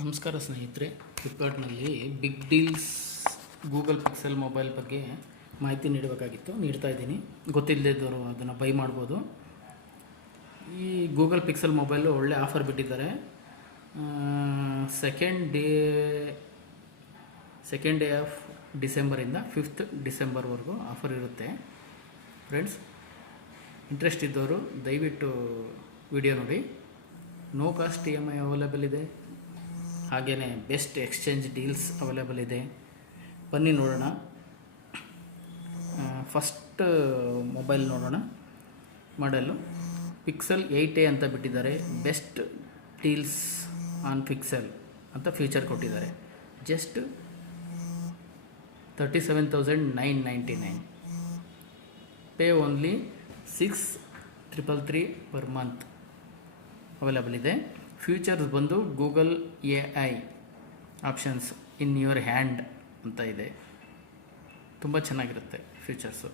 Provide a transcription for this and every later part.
ನಮಸ್ಕಾರ ಸ್ನೇಹಿತರೆ. ಫ್ಲಿಪ್ಕಾರ್ಟ್ನಲ್ಲಿ big deals Google Pixel mobile ಬಗ್ಗೆ ಮಾಹಿತಿ ನೀಡಬೇಕಾಗಿತ್ತು, ನೀಡ್ತಾ ಇದ್ದೀನಿ. ಗೊತ್ತಿಲ್ಲದಿದ್ದವರು ಅದನ್ನು ಬೈ ಮಾಡ್ಬೋದು. ಈ ಗೂಗಲ್ ಪಿಕ್ಸೆಲ್ ಮೊಬೈಲು ಒಳ್ಳೆ ಆಫರ್ ಬಿಟ್ಟಿದ್ದಾರೆ. ಸೆಕೆಂಡ್ ಡೇ ಆಫ್ ಡಿಸೆಂಬರಿಂದ 5th ಡಿಸೆಂಬರ್ವರೆಗೂ ಆಫರ್ ಇರುತ್ತೆ ಫ್ರೆಂಡ್ಸ್. ಇಂಟ್ರೆಸ್ಟ್ ಇದ್ದವರು ದಯವಿಟ್ಟು ವಿಡಿಯೋ ನೋಡಿ. ನೋ ಕಾಸ್ಟ್ EMI ಅವೈಲೇಬಲ್ ಇದೆ. ಹಾಗೆಯೇ ಬೆಸ್ಟ್ ಎಕ್ಸ್ಚೇಂಜ್ ಡೀಲ್ಸ್ ಅವೈಲೇಬಲ್ ಇದೆ. ಬನ್ನಿ ನೋಡೋಣ. ಫಸ್ಟ್ ಮೊಬೈಲ್ ನೋಡೋಣ. ಮಾಡೆಲ್ಲು ಪಿಕ್ಸೆಲ್ 8a ಅಂತ ಬಿಟ್ಟಿದ್ದಾರೆ. ಬೆಸ್ಟ್ ಡೀಲ್ಸ್ ಆನ್ ಪಿಕ್ಸೆಲ್ ಅಂತ ಫೀಚರ್ ಕೊಟ್ಟಿದ್ದಾರೆ. Just 37,999. Pay only 6,333 per month available ಇದೆ. ಫ್ಯೂಚರ್ಸ್ ಬಂದು Google AI options in your hand ಅಂತ ಇದೆ. ತುಂಬ ಚೆನ್ನಾಗಿರುತ್ತೆ ಫೀಚರ್ಸು.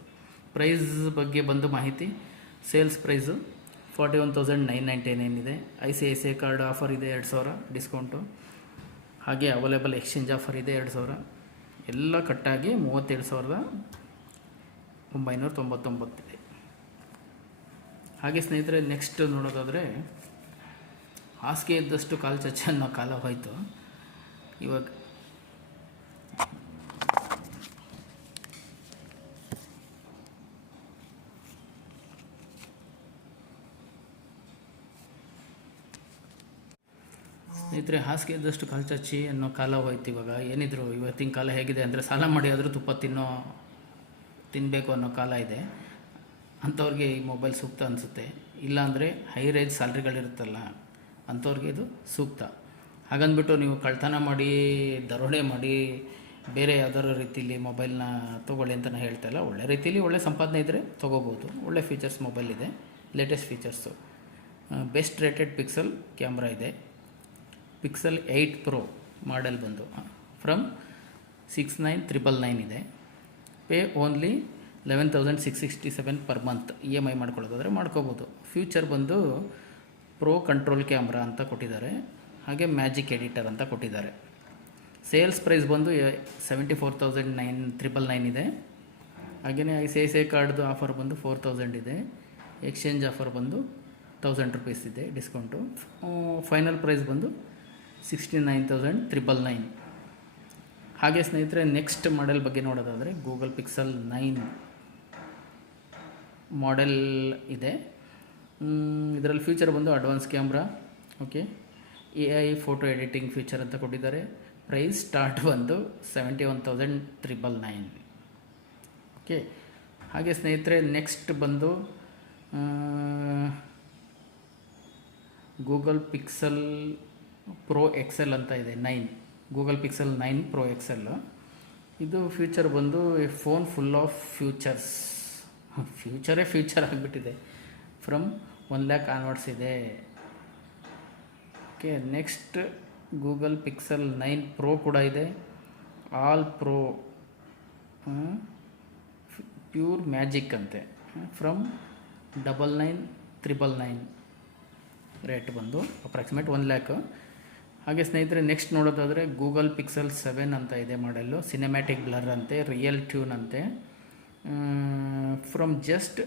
ಪ್ರೈಸ್ ಬಗ್ಗೆ ಬಂದು ಮಾಹಿತಿ, ಸೇಲ್ಸ್ ಪ್ರೈಸು 41,999 ಇದೆ. ICICI ಕಾರ್ಡ್ ಆಫರ್ ಇದೆ 2,000 ಡಿಸ್ಕೌಂಟು. ಹಾಗೆ ಅವೈಲೇಬಲ್ ಎಕ್ಸ್ಚೇಂಜ್ ಆಫರ್ ಇದೆ 2,000. ಎಲ್ಲ ಕಟ್ಟಾಗಿ 37,999 ಇದೆ. ಹಾಗೆ ಸ್ನೇಹಿತರೆ, ನೆಕ್ಸ್ಟ್ ನೋಡೋದಾದರೆ ಹಾಸಿಗೆ ಇದ್ದಷ್ಟು ಕಾಲು ಚಚ್ಚ ಅನ್ನೋ ಕಾಲ ಹೋಯಿತು. ಇವಾಗ ಸ್ನೇಹಿತರೆ, ಹಾಸಿಗೆ ಇದ್ದಷ್ಟು ಕಾಲು ಚಚ್ಚಿ ಅನ್ನೋ ಕಾಲ ಹೋಯ್ತು. ಇವಾಗ ಏನಿದ್ರು ಇವತ್ತಿನ ಕಾಲ ಹೇಗಿದೆ ಅಂದರೆ, ಸಾಲ ಮಾಡಿ ಆದರೂ ತುಪ್ಪ ತಿನ್ನಬೇಕು ಅನ್ನೋ ಕಾಲ ಇದೆ. ಅಂಥವ್ರಿಗೆ ಈ ಮೊಬೈಲ್ ಸೂಕ್ತ ಅನಿಸುತ್ತೆ. ಇಲ್ಲಾಂದರೆ ಹೈ ರೇಂಜ್ ಸ್ಯಾಲ್ರಿಗಳಿರುತ್ತಲ್ಲ, ಅಂಥವ್ರಿಗೆ ಇದು ಸೂಕ್ತ. ಹಾಗಂದ್ಬಿಟ್ಟು ನೀವು ಕಳ್ತನ ಮಾಡಿ, ದರೋಡೆ ಮಾಡಿ, ಬೇರೆ ಯಾವ್ದಾದ್ರು ರೀತಿಯಲ್ಲಿ ಮೊಬೈಲ್ನ ತೊಗೊಳ್ಳಿ ಅಂತ ನಾನು ಹೇಳ್ತಾ ಇಲ್ಲ. ಒಳ್ಳೆ ರೀತಿಯಲ್ಲಿ ಒಳ್ಳೆ ಸಂಪಾದನೆ ಇದ್ದರೆ ತೊಗೋಬೋದು. ಒಳ್ಳೆ ಫೀಚರ್ಸ್ ಮೊಬೈಲ್ ಇದೆ, latest features. Best rated pixel camera ಇದೆ. ಪಿಕ್ಸೆಲ್ 8 Pro ಮಾಡೆಲ್ ಬಂದು ಫ್ರಮ್ 69,999 ಇದೆ. Pay only 11,667 per month. EMI ಮಾಡ್ಕೊಳ್ಳೋದಾದರೆ ಮಾಡ್ಕೋಬೋದು. ಫ್ಯೂಚರ್ ಬಂದು ಪ್ರೋ ಕಂಟ್ರೋಲ್ ಕ್ಯಾಮ್ರಾ ಅಂತ ಕೊಟ್ಟಿದ್ದಾರೆ. ಹಾಗೆ ಮ್ಯಾಜಿಕ್ ಎಡಿಟರ್ ಅಂತ ಕೊಟ್ಟಿದ್ದಾರೆ. ಸೇಲ್ಸ್ ಪ್ರೈಸ್ ಬಂದು 74,999 ಇದೆ. ಹಾಗೆಯೇ ICICI ಕಾರ್ಡ್ದು ಆಫರ್ ಬಂದು 4,000 ಇದೆ. ಎಕ್ಸ್ಚೇಂಜ್ ಆಫರ್ ಬಂದು 1,000 ರೂಪೀಸ್ ಇದೆ ಡಿಸ್ಕೌಂಟು. ಫೈನಲ್ ಪ್ರೈಸ್ ಬಂದು 69,999. ಹಾಗೆ ಸ್ನೇಹಿತರೆ, ನೆಕ್ಸ್ಟ್ ಮಾಡೆಲ್ ಬಗ್ಗೆ ನೋಡೋದಾದರೆ ಗೂಗಲ್ ಪಿಕ್ಸೆಲ್ 9 ಮಾಡೆಲ್ ಇದೆ. ಇದರಲ್ಲಿ ಫ್ಯೂಚರ್ ಬಂದು advance camera, okay, AI photo editing feature ಅಂತ ಕೊಟ್ಟಿದ್ದಾರೆ. ಪ್ರೈಸ್ ಸ್ಟಾರ್ಟ್ ಬಂದು 71,399. ಓಕೆ. ಹಾಗೆ ಸ್ನೇಹಿತರೆ, ನೆಕ್ಸ್ಟ್ ಬಂದು ಗೂಗಲ್ ಪಿಕ್ಸೆಲ್ ಪ್ರೋ XL ಅಂತ ಇದೆ 9. Google pixel 9 Pro XL. ಇದು ಫ್ಯೂಚರ್ ಬಂದು ಫೋನ್ ಫುಲ್ ಆಫ್ ಫ್ಯೂಚರೇ ಫ್ಯೂಚರ್ ಆಗಿಬಿಟ್ಟಿದೆ. ಫ್ರಮ್ 1 lakh ಆನ್ವರ್ಡ್ಸ್ ಇದೆ. Okay. Next Google pixel 9 Pro ಕೂಡ ಇದೆ. ಆಲ್ ಪ್ರೋ ಪ್ಯೂರ್ ಮ್ಯಾಜಿಕ್ ಅಂತೆ. ಫ್ರಮ್ 99,999 ರೇಟ್ ಬಂದು ಅಪ್ರಾಕ್ಸಿಮೇಟ್ 1 lakh. ಹಾಗೆ ಸ್ನೇಹಿತರೆ, ನೆಕ್ಸ್ಟ್ ನೋಡೋದಾದರೆ ಗೂಗಲ್ ಪಿಕ್ಸೆಲ್ 7 ಅಂತ ಇದೆ ಮಾಡೆಲ್ಲು. ಸಿನೆಮ್ಯಾಟಿಕ್ ಬ್ಲರ್ ಅಂತೆ, ರಿಯಲ್ ಟ್ಯೂನ್ ಅಂತೆ. From just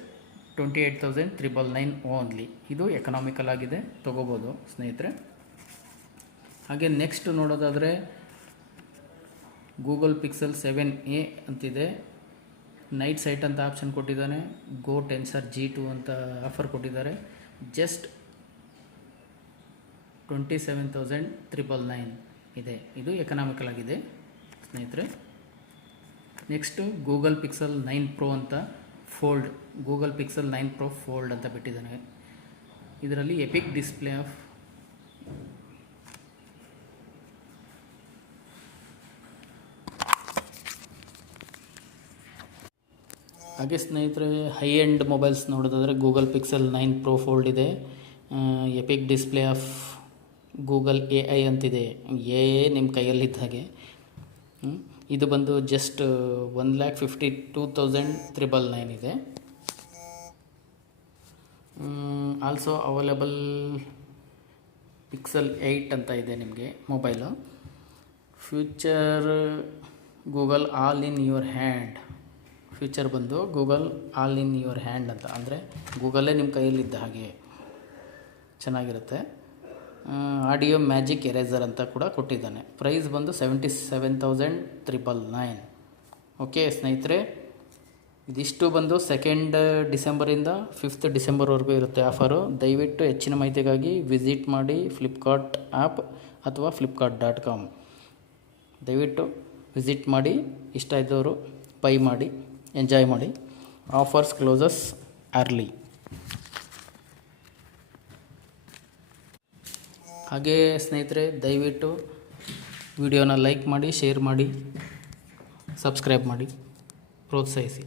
28,399 only. ಇದು ಎಕನಾಮಿಕಲ್ ಆಗಿದೆ, ತೊಗೋಬೋದು ಸ್ನೇಹಿತರೆ. ಹಾಗೆ ನೆಕ್ಸ್ಟ್ ನೋಡೋದಾದರೆ ಗೂಗಲ್ ಪಿಕ್ಸೆಲ್ 7a ಅಂತಿದೆ. ನೈಟ್ ಸೈಟ್ ಅಂತ ಆಪ್ಷನ್ ಕೊಟ್ಟಿದ್ದಾನೆ. ಗೋ ಟೆನ್ಸರ್ G2 ಅಂತ ಆಫರ್ ಕೊಟ್ಟಿದ್ದಾರೆ. ಜಸ್ಟ್ 27,399 ಇದೆ. ಇದು ಎಕನಾಮಿಕಲ್ ಆಗಿದೆ ಸ್ನೇಹಿತರೆ. ನೆಕ್ಸ್ಟು ಗೂಗಲ್ ಪಿಕ್ಸೆಲ್ 9 Pro ಅಂತ fold, Google pixel 9 Pro fold ಅಂತ ಬಿಟ್ಟಿದ್ದಾನೆ. ಇದರಲ್ಲಿ ಎಪಿಕ್ ಡಿಸ್ಪ್ಲೇ ಆಫ್ ಹಾಗೆ ಸ್ನೇಹಿತರೆ, ಹೈ ಎಂಡ್ ಮೊಬೈಲ್ಸ್ ನೋಡೋದಾದರೆ ಗೂಗಲ್ ಪಿಕ್ಸೆಲ್ 9 Pro ಫೋಲ್ಡ್ ಇದೆ. EPIC display of Google AI ಅಂತಿದೆ. ನಿಮ್ಮ ಕೈಯಲ್ಲಿದ್ದ ಹಾಗೆ. ಇದು ಬಂದು ಜಸ್ಟ್ 1,52,399 ಇದೆ. ಆಲ್ಸೋ ಅವೈಲೇಬಲ್ Pixel 8 ಅಂತ ಇದೆ ನಿಮಗೆ mobile. Future Google all in your hand. Future ಬಂದು Google all in your hand ಅಂತ, ಅಂದರೆ ಗೂಗಲ್ಲೇ ನಿಮ್ಮ ಕೈಯಲ್ಲಿದ್ದ ಹಾಗೆ ಚೆನ್ನಾಗಿರುತ್ತೆ. ಆಡಿಯೋ ಮ್ಯಾಜಿಕ್ ಎರೇಸರ್ ಅಂತ ಕೂಡ ಕೊಟ್ಟಿದ್ದಾನೆ. ಪ್ರೈಸ್ ಬಂದು 77,999. ಓಕೆ ಸ್ನೇಹಿತರೆ, ಇದಿಷ್ಟು ಬಂದು 2 ಡಿಸೆಂಬರಿಂದ 5 ಡಿಸೆಂಬರ್ವರೆಗೂ ಇರುತ್ತೆ ಆಫರು. ದಯವಿಟ್ಟು ಹೆಚ್ಚಿನ ಮಾಹಿತಿಗಾಗಿ ವಿಸಿಟ್ ಮಾಡಿ ಫ್ಲಿಪ್ಕಾರ್ಟ್ ಆ್ಯಪ್ ಅಥವಾ flipkart.com. ದಯವಿಟ್ಟು ವಿಸಿಟ್ ಮಾಡಿ, ಇಷ್ಟ ಇದ್ದವರು ಬೈ ಮಾಡಿ, ಎಂಜಾಯ್ ಮಾಡಿ. Offers closes early. ಹಾಗೇ ಸ್ನೇಹಿತರೆ, ದಯವಿಟ್ಟು ವಿಡಿಯೋನ ಲೈಕ್ ಮಾಡಿ, ಶೇರ್ ಮಾಡಿ, ಸಬ್ಸ್ಕ್ರೈಬ್ ಮಾಡಿ, ಪ್ರೋತ್ಸಾಹಿಸಿ.